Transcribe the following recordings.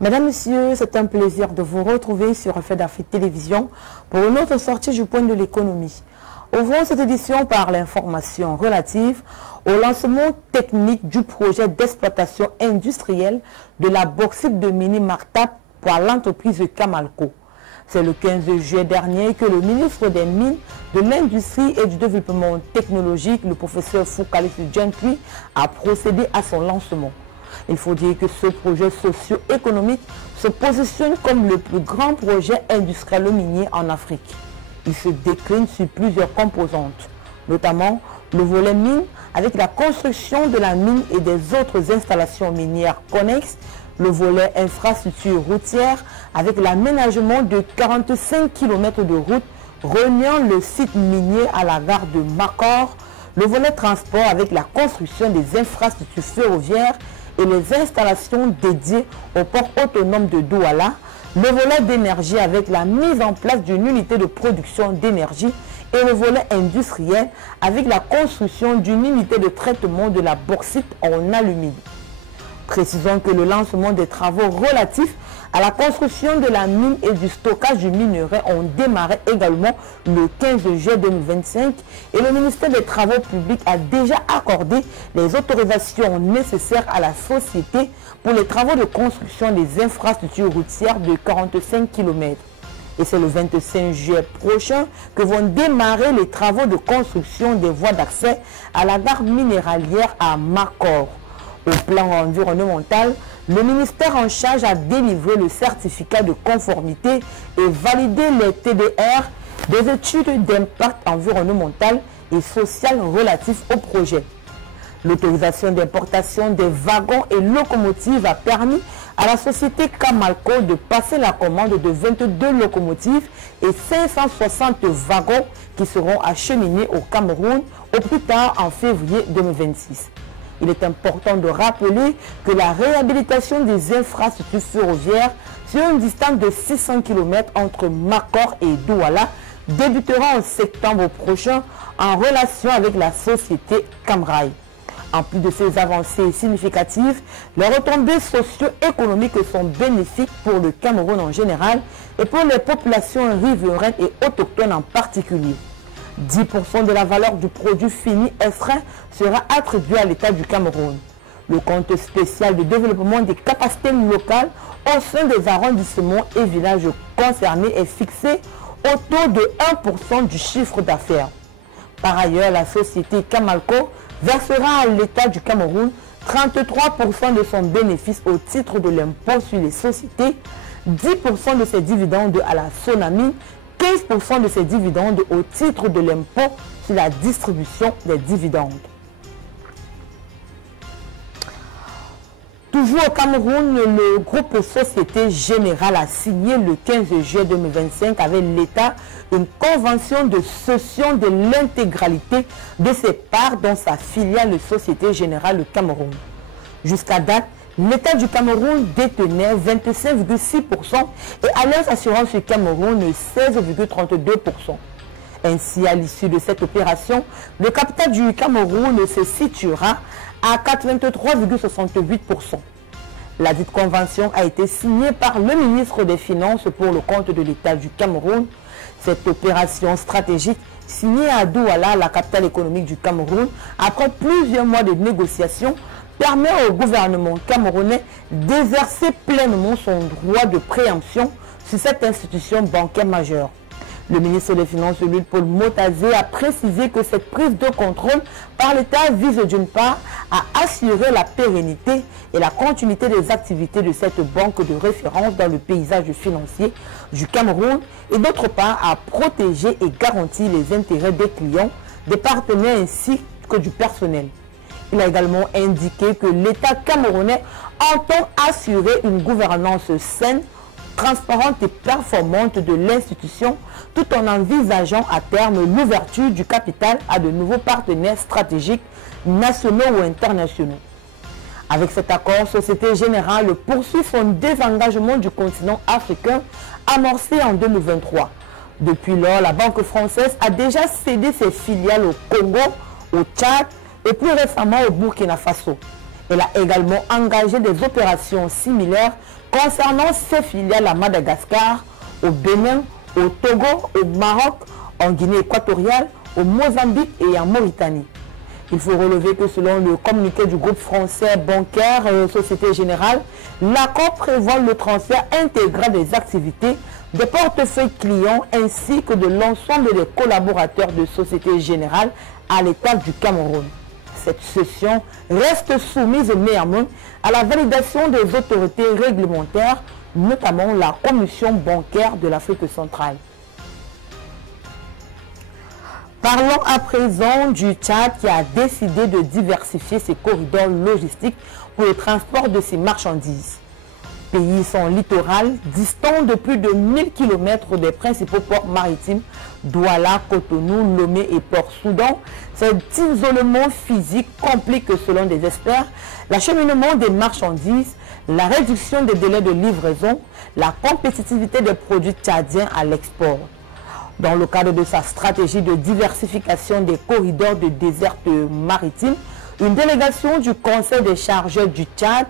Mesdames, Messieurs, c'est un plaisir de vous retrouver sur Fait d'Afrique Télévision pour une autre sortie du point de l'économie. Ouvrons cette édition par l'information relative au lancement technique du projet d'exploitation industrielle de la bauxite de Mini-Martabe par l'entreprise Camalco. C'est le 15 juillet dernier que le ministre des Mines, de l'Industrie et du Développement technologique, le professeur Foucalis Gentry, a procédé à son lancement. Il faut dire que ce projet socio-économique se positionne comme le plus grand projet industriel minier en Afrique. Il se décline sur plusieurs composantes, notamment le volet mine avec la construction de la mine et des autres installations minières connexes, le volet infrastructure routière avec l'aménagement de 45 km de route reliant le site minier à la gare de Makor, le volet transport avec la construction des infrastructures ferroviaires et les installations dédiées au port autonome de Douala, le volet d'énergie avec la mise en place d'une unité de production d'énergie et le volet industriel avec la construction d'une unité de traitement de la bauxite en alumine. Précisons que le lancement des travaux relatifs à la construction de la mine et du stockage du minerai ont démarré également le 15 juillet 2025 et le ministère des Travaux publics a déjà accordé les autorisations nécessaires à la société pour les travaux de construction des infrastructures routières de 45 km. Et c'est le 25 juillet prochain que vont démarrer les travaux de construction des voies d'accès à la gare minéralière à Makor. Au plan environnemental, le ministère en charge a délivré le certificat de conformité et validé les TDR des études d'impact environnemental et social relatifs au projet. L'autorisation d'importation des wagons et locomotives a permis à la société Camalco de passer la commande de 22 locomotives et 560 wagons qui seront acheminés au Cameroun au plus tard en février 2026. Il est important de rappeler que la réhabilitation des infrastructures ferroviaires sur une distance de 600 km entre Makor et Douala débutera en septembre prochain en relation avec la société Camrail. En plus de ces avancées significatives, les retombées socio-économiques sont bénéfiques pour le Cameroun en général et pour les populations riveraines et autochtones en particulier. 10% de la valeur du produit fini extrait sera attribué à l'État du Cameroun. Le compte spécial de développement des capacités locales au sein des arrondissements et villages concernés est fixé au taux de 1% du chiffre d'affaires. Par ailleurs, la société Camalco versera à l'État du Cameroun 33% de son bénéfice au titre de l'impôt sur les sociétés, 10% de ses dividendes à la Sonamine, 15% de ses dividendes au titre de l'impôt sur la distribution des dividendes. Toujours au Cameroun, le groupe Société Générale a signé le 15 juillet 2025 avec l'État une convention de cession de l'intégralité de ses parts dans sa filiale Société Générale Cameroun. Jusqu'à date, l'État du Cameroun détenait 25,6% et Alliance Assurance du Cameroun 16,32%. Ainsi, à l'issue de cette opération, le capital du Cameroun se situera à 83,68%. La dite convention a été signée par le ministre des Finances pour le compte de l'État du Cameroun. Cette opération stratégique signée à Douala, la capitale économique du Cameroun, après plusieurs mois de négociations, permet au gouvernement camerounais d'exercer pleinement son droit de préemption sur cette institution bancaire majeure. Le ministre des Finances, Paul Motazé, a précisé que cette prise de contrôle par l'État vise d'une part à assurer la pérennité et la continuité des activités de cette banque de référence dans le paysage financier du Cameroun et d'autre part à protéger et garantir les intérêts des clients, des partenaires ainsi que du personnel. Il a également indiqué que l'État camerounais entend assurer une gouvernance saine, transparente et performante de l'institution tout en envisageant à terme l'ouverture du capital à de nouveaux partenaires stratégiques nationaux ou internationaux. Avec cet accord, Société Générale poursuit son désengagement du continent africain amorcé en 2023. Depuis lors, la Banque française a déjà cédé ses filiales au Congo, au Tchad et plus récemment au Burkina Faso. Elle a également engagé des opérations similaires concernant ses filiales à Madagascar, au Bénin, au Togo, au Maroc, en Guinée équatoriale, au Mozambique et en Mauritanie. Il faut relever que selon le communiqué du groupe français bancaire Société Générale, l'accord prévoit le transfert intégral des activités, des portefeuilles clients ainsi que de l'ensemble des collaborateurs de Société Générale à l'État du Cameroun. Cette cession reste soumise néanmoins à la validation des autorités réglementaires, notamment la Commission bancaire de l'Afrique centrale. Parlons à présent du Tchad qui a décidé de diversifier ses corridors logistiques pour le transport de ses marchandises. Pays son littoral, distant de plus de 1000 km des principaux ports maritimes, Douala, Cotonou, Lomé et Port-Soudan, cet isolement physique complique selon des experts l'acheminement des marchandises, la réduction des délais de livraison, la compétitivité des produits tchadiens à l'export. Dans le cadre de sa stratégie de diversification des corridors de désert maritime, une délégation du Conseil des chargeurs du Tchad,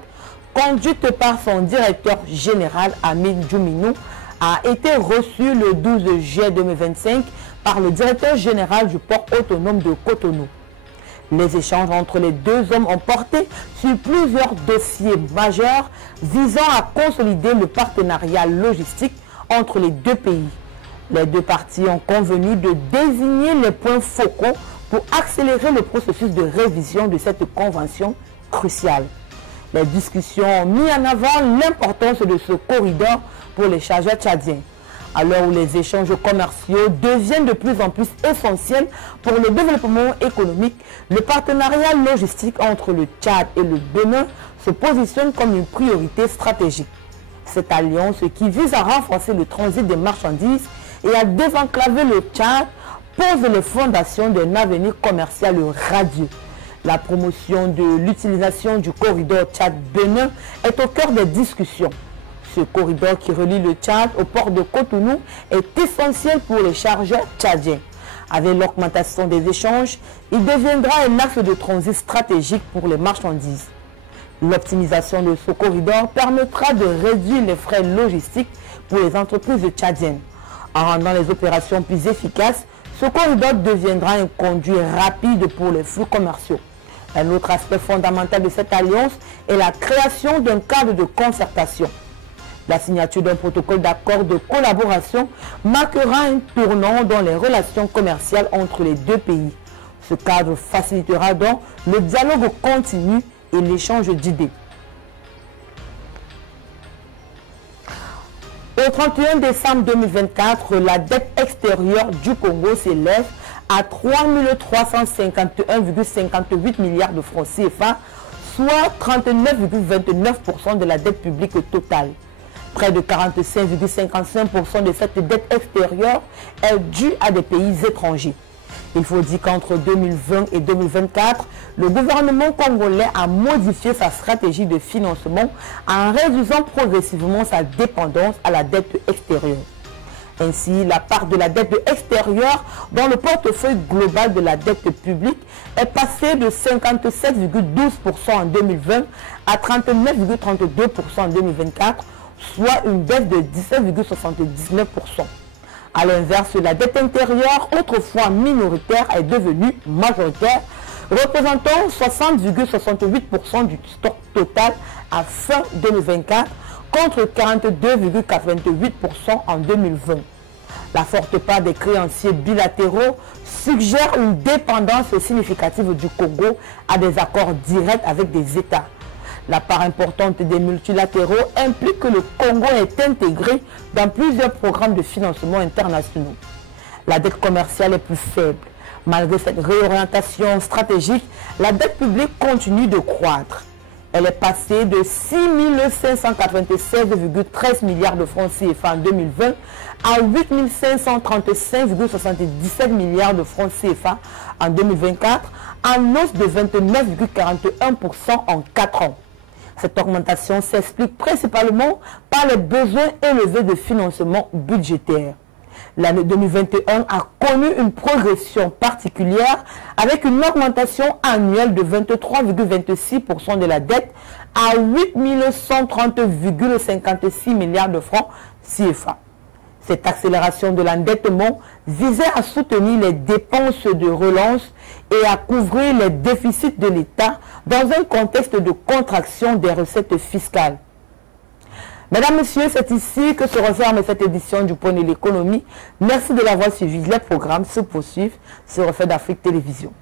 conduite par son directeur général Amin Djouminou, a été reçue le 12 juillet 2025 par le directeur général du port autonome de Cotonou. Les échanges entre les deux hommes ont porté sur plusieurs dossiers majeurs visant à consolider le partenariat logistique entre les deux pays. Les deux parties ont convenu de désigner les points focaux pour accélérer le processus de révision de cette convention cruciale. Les discussions ont mis en avant l'importance de ce corridor pour les chargeurs tchadiens. À l'heure où les échanges commerciaux deviennent de plus en plus essentiels pour le développement économique, le partenariat logistique entre le Tchad et le Bénin se positionne comme une priorité stratégique. Cette alliance qui vise à renforcer le transit des marchandises et à désenclaver le Tchad pose les fondations d'un avenir commercial radieux. La promotion de l'utilisation du corridor Tchad-Bénin est au cœur des discussions. Ce corridor qui relie le Tchad au port de Cotonou est essentiel pour les chargeurs tchadiens. Avec l'augmentation des échanges, il deviendra un axe de transit stratégique pour les marchandises. L'optimisation de ce corridor permettra de réduire les frais logistiques pour les entreprises tchadiennes. En rendant les opérations plus efficaces, ce corridor deviendra un conduit rapide pour les flux commerciaux. Un autre aspect fondamental de cette alliance est la création d'un cadre de concertation. La signature d'un protocole d'accord de collaboration marquera un tournant dans les relations commerciales entre les deux pays. Ce cadre facilitera donc le dialogue continu et l'échange d'idées. Au 31 décembre 2024, la dette extérieure du Congo s'élève à 3 351,58 milliards de francs CFA, soit 39,29% de la dette publique totale. Près de 45,55% de cette dette extérieure est due à des pays étrangers. Il faut dire qu'entre 2020 et 2024, le gouvernement congolais a modifié sa stratégie de financement en réduisant progressivement sa dépendance à la dette extérieure. Ainsi, la part de la dette extérieure dans le portefeuille global de la dette publique est passée de 57,12% en 2020 à 39,32% en 2024, soit une baisse de 17,79%. A l'inverse, la dette intérieure, autrefois minoritaire, est devenue majoritaire, représentant 60,68% du stock total à fin 2024 contre 42,88% en 2020. La forte part des créanciers bilatéraux suggère une dépendance significative du Congo à des accords directs avec des États. La part importante des multilatéraux implique que le Congo est intégré dans plusieurs programmes de financement internationaux. La dette commerciale est plus faible. Malgré cette réorientation stratégique, la dette publique continue de croître. Elle est passée de 6 596,13 milliards de francs CFA en 2020 à 8 535,77 milliards de francs CFA en 2024, en hausse de 29,41% en 4 ans. Cette augmentation s'explique principalement par les besoins élevés de financement budgétaire. l'année 2021 a connu une progression particulière avec une augmentation annuelle de 23,26% de la dette à 8 130,56 milliards de francs CFA. Cette accélération de l'endettement visait à soutenir les dépenses de relance et à couvrir les déficits de l'État dans un contexte de contraction des recettes fiscales. Mesdames, Messieurs, c'est ici que se referme cette édition du Point de l'économie. Merci de l'avoir suivi. Les programmes se poursuivent sur Reflet d'Afrique Télévision.